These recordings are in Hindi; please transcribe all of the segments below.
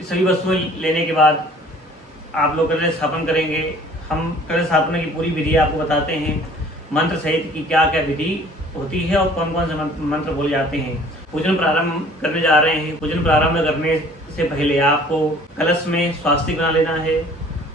सभी वस्तुएं लेने के बाद आप लोग कलश स्थापन करेंगे। हम कलश स्थापना की पूरी विधि आपको बताते हैं, मंत्र सहित की क्या क्या विधि होती है और कौन कौन से मंत्र बोले जाते हैं। पूजन प्रारंभ करने जा रहे हैं। पूजन प्रारंभ करने से पहले आपको कलश में स्वास्तिक बना लेना है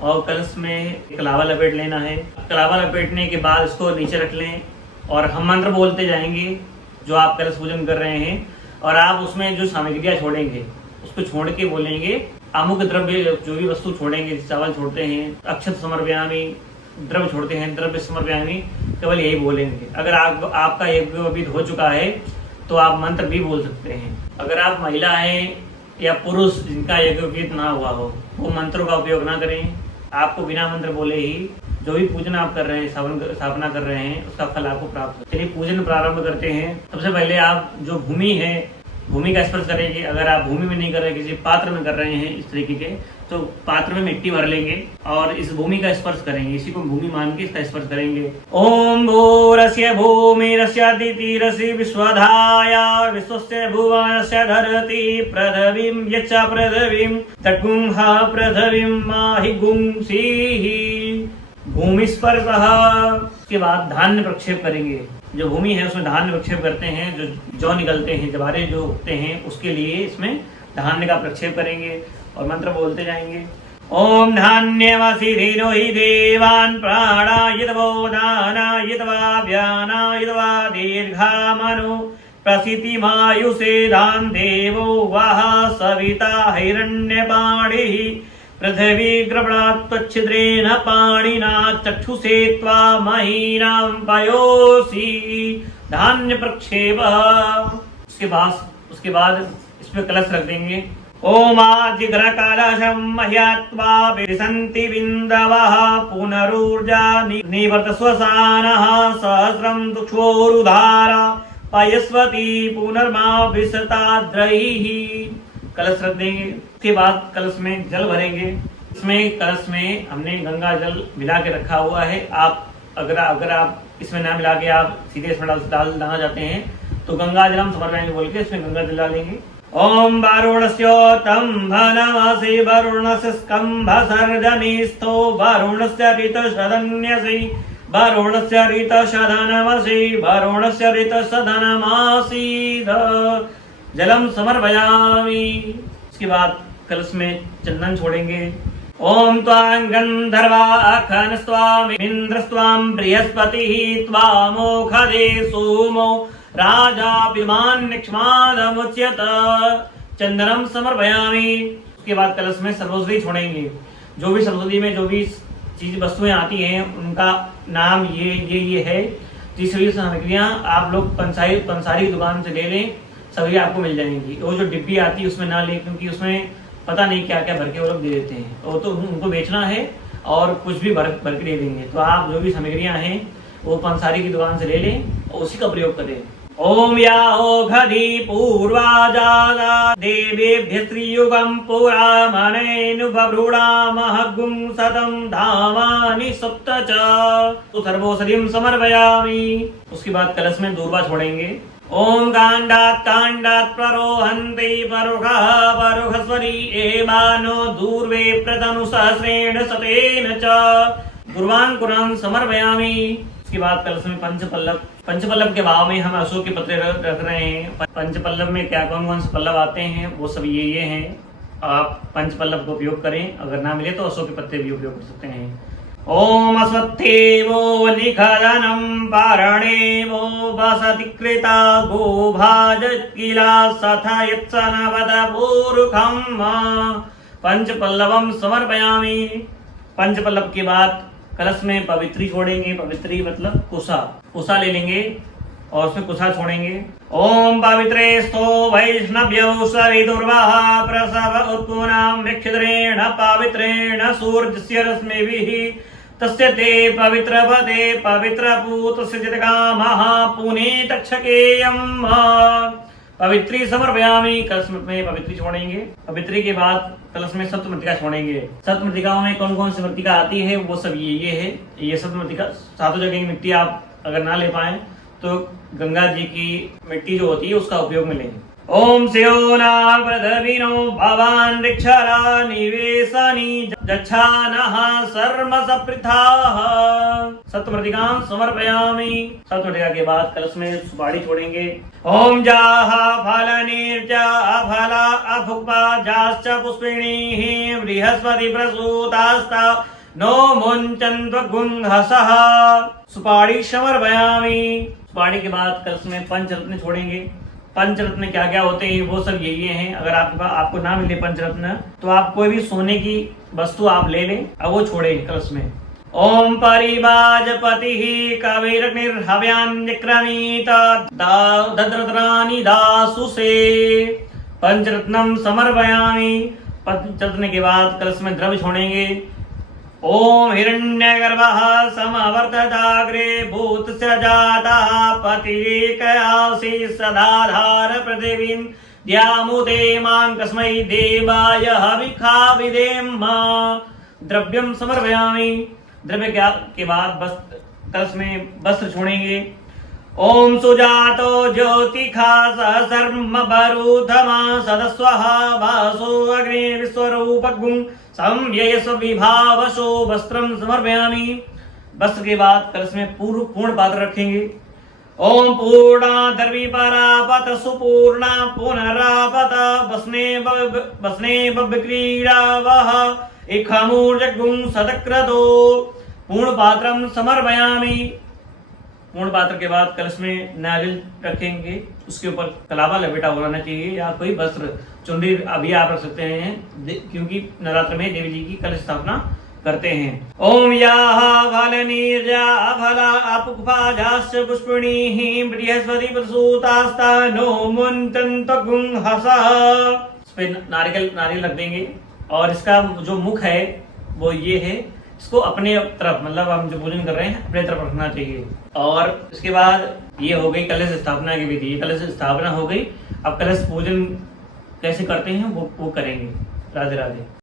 और कलश में कलावा लपेट लेना है। कलावा लपेटने के बाद इसको नीचे रख लें और हम मंत्र बोलते जाएंगे जो आप कलश पूजन कर रहे हैं, और आप उसमें जो सामग्रियाँ छोड़ेंगे उसको छोड़ के बोलेंगे अमुक द्रव्य, जो भी वस्तु छोड़ेंगे, चावल छोड़ते हैं, अक्षत समर्पयामि, द्रव्य छोड़ते हैं, द्रव्य समर्पयामि, केवल यही बोलेंगे। अगर आपका यज्ञोपवीत हो चुका है तो आप मंत्र भी बोल सकते हैं। अगर आप महिला हैं या पुरुष जिनका यज्ञोपवीत ना हुआ हो वो मंत्रों का उपयोग ना करें। आपको बिना मंत्र बोले ही जो भी पूजन आप कर रहे हैं, स्थापना कर रहे हैं, उसका फल आपको प्राप्त हो। चलिए पूजन प्रारंभ करते हैं। सबसे पहले आप जो भूमि है, भूमि का स्पर्श करेंगे। अगर आप भूमि में नहीं कर रहे, किसी पात्र में कर रहे हैं इस तरीके के, तो पात्र में मिट्टी भर लेंगे और इस भूमि का स्पर्श करेंगे। इसी को भूमि मान के इसका स्पर्श करेंगे। ओम भूरस्य भूमिरस्यादितिरसि विश्वधाया विश्वस्य भुवनस्य धरति पृथिवीं यच्च पृथिवीं तट्गुंह पृथिवीं माहि गुंसीहि भूमि स्पर्शः। उसके बाद धान्य प्रक्षेप करेंगे। जो भूमि है उसमें धान्य प्रक्षेप करते हैं, जो निकलते हैं, जवारे जो उगते हैं, उसके लिए इसमें धान्य का प्रक्षेप करेंगे और मंत्र बोलते जाएंगे। ओम धान्यमसि धेनो हि देवान् प्राणायतवो दानायतवा व्यानायतवा दीर्घामनु प्रसितिमायुषे धान देवो वः सविता हिरण्यपाणिः पृथिवी ग्रवणात्वच्छिद्रेण पाणिना चक्षुषे त्वा महीनां पयोषि धान्य प्रक्षेप। उसके बाद इसमें कलश रख देंगे। ओम आजिघ्र कलशं मह्यत्वा विसन्ति बिन्दवः पुनरूर्जा निवर्त स्वसानः सहस्रं दुक्षोरुधारा पयस्वती पुनर्मा विसताद्रैः। कलश रख देंगे। उसके बाद कलश में जल भरेंगे। इसमें कलश में हमने गंगा जल मिला के रखा हुआ है। आप अगर आप इसमें ना मिला के आप सीधे इसमें डालना चाहते हैं तो गंगा जल हम समर्पयामि बोल के इसमें गंगा जल डालेंगे। ओम वरुणस्योतम्भनमसि वरुणस्य स्कम्भसर्जनीस्थो वरुणस्य ऋतशदन्यसि वरुणस्य ऋतशदनमसि वरुणस्य ऋतशदनमासीद जलम समर्पयामि। इसके बाद कलश में चंदन छोड़ेंगे। ओम त्वां गंधर्वाखनस्त्वां इंद्रस्त्वां बृहस्पतिः त्वामोखदे सोमो राजा विमान्यक्ष्मादमुच्यत चंदनम समर्पयामि। उसके बाद कलश में सरस्वती छोड़ेंगे। जो भी सरस्वती में जो भी चीज वस्तुएं आती हैं उनका नाम ये है। तीसरी सामग्रियां आप लोग पंसारी की दुकान से ले लें, सभी आपको मिल जाएंगी। वो जो डिब्बी आती है उसमें ना ले, क्योंकि उसमें पता नहीं क्या क्या भर के वो लोग दे देते हैं। वो तो उनको बेचना है और कुछ भी भर के दे देंगे। तो आप जो भी सामग्रियां हैं वो पंसारी की दुकान से ले लें और उसी का प्रयोग करें। ओम या ओघधि पूर्वा जादा देवेभ्य श्रीयुगम पुरा मनेनुभ्रूणामः गुंसतं धामानि सप्त च तो सर्वौषधिं समर्पयामि। उसके बाद कलश में दूर्वा छोड़ेंगे। ओम कांडात् प्ररोहन्ति परुषः परुषस्वरी एवानो दूर्वे प्रतनु सहस्रेण शतेन च दुर्वांकुरं समर्पयामि। उसके बाद कलश में पंचपल्लव के भाव में हम अशोक के पत्ते रख रहे हैं। पंचपल्लव में क्या कौन से पल्लव आते हैं वो सब ये हैं। आप पंचपल्लव का उपयोग करें, अगर ना मिले तो अशोक के पत्ते भी उपयोग कर सकते हैं। ओम अश्वत्थेवो निखदनं पारणेवो वसति कृता गोभाजकिला सथा यत्सनवदपूरुखं पंचपल्लवं समर्पयामि। पंचपल्लव के बाद कलश में पवित्री छोड़ेंगे। पवित्री मतलब कुसा ले लेंगे और उसमें कुसा छोड़ेंगे। ओम पवित्रे स्तो वैष्णव्यो सविदुर्वः प्रसव उत्पुनां निक्षिद्रेण पवित्रेण सूर्यस्य रश्मिभिः तस्य ते पवित्रपदे पवित्रपूतस्य चित्कामः पुनीतक्षकेयम् पवित्री समर्पयामि। कलश में पवित्री छोड़ेंगे। पवित्री के बाद कलश में सप्तमृत्तिका छोड़ेंगे। सप्तमृत्तिकाओं में कौन कौन सी मृत्तिका आती है वो सब ये है। ये सप्तमृत्तिका सातों जगह की मिट्टी आप अगर ना ले पाए तो गंगा जी की मिट्टी जो होती है उसका उपयोग में लेंगे। ओम स्योना पृथ्वीनो भवान् ऋक्षरा निवेशनी जच्छानः सर्म सपृथाः सप्तमृतिकां समर्पयामि। सप्तमृतिका के बाद कलश में सुपारी छोड़ेंगे। ओम जाहा फलनिर्जा अफला अफुक्पा जाश्च पुष्पिणीः बृहस्पति प्रसूतास्ता नो मुञ्चन्त्वगुंहसः। सुपारी समर्पयामि। सुपारी के बाद कलश में पंचरत्न छोड़ेंगे। पंचरत्न क्या क्या होते हैं वो सब यही हैं। अगर आपको ना मिले पंचरत्न तो आप कोई भी सोने की वस्तु आप ले लें और वो छोड़े कलश में। ओम परिवाजपति कविरग्निर्हव्यान्यक्रमीत दद्रत्राणि दासुषे पंचरत्नम समर्पयामि। पंचरत्न के बाद कलश में द्रव्य छोड़ेंगे। ओम हिरण्यगर्भः समवर्तताग्रे भूतस्य जातः पतिरेकयासि सदाधार पृथिवीं द्यामुते मां कस्मै देवाय हविखा विधेम। द्रव्यम समर्पयामि। द्रव्य के बाद वस्त्र कलश में वस्त्र छोड़ेंगे। ओम सुजातो ज्योतिखा सहस्रम बरूधमा सदस्वः वासो अग्नि विश्वरूपगुं संययस्व विभावशो वस्त्रम समर्पयामि। वस्त्र के बाद कलश में पूर्ण पात्र रखेंगे। ओम पूर्णा दर्वी परापत सुपूर्णा पुनरापत वस्ने बभ्क्रीडावः इखमूर्जगुं सदक्रतो पूर्ण पात्रम समर्पयामि। पूर्ण पात्र के बाद कलश में नारियल रखेंगे। उसके ऊपर कलावा लपेटा होना चाहिए या कोई वस्त्र चुनरी अभी आप रख सकते हैं क्योंकि नवरात्र में देवी जी की कलश स्थापना करते हैं। ओम याः फलनिर्जा अफला अपुक्पा जाश्च पुष्पिणीः बृहस्पति प्रसूतास्ता नो मुञ्चन्त्वगुंहसः। इस पे नारियल रख देंगे और इसका जो मुख है वो ये है। इसको अपने तरफ मतलब हम जो पूजन कर रहे हैं अपने तरफ रखना चाहिए। और इसके बाद ये हो गई कलश स्थापना की विधि। कलश स्थापना हो गई। अब कलश पूजन कैसे करते हैं वो करेंगे। राधे राधे।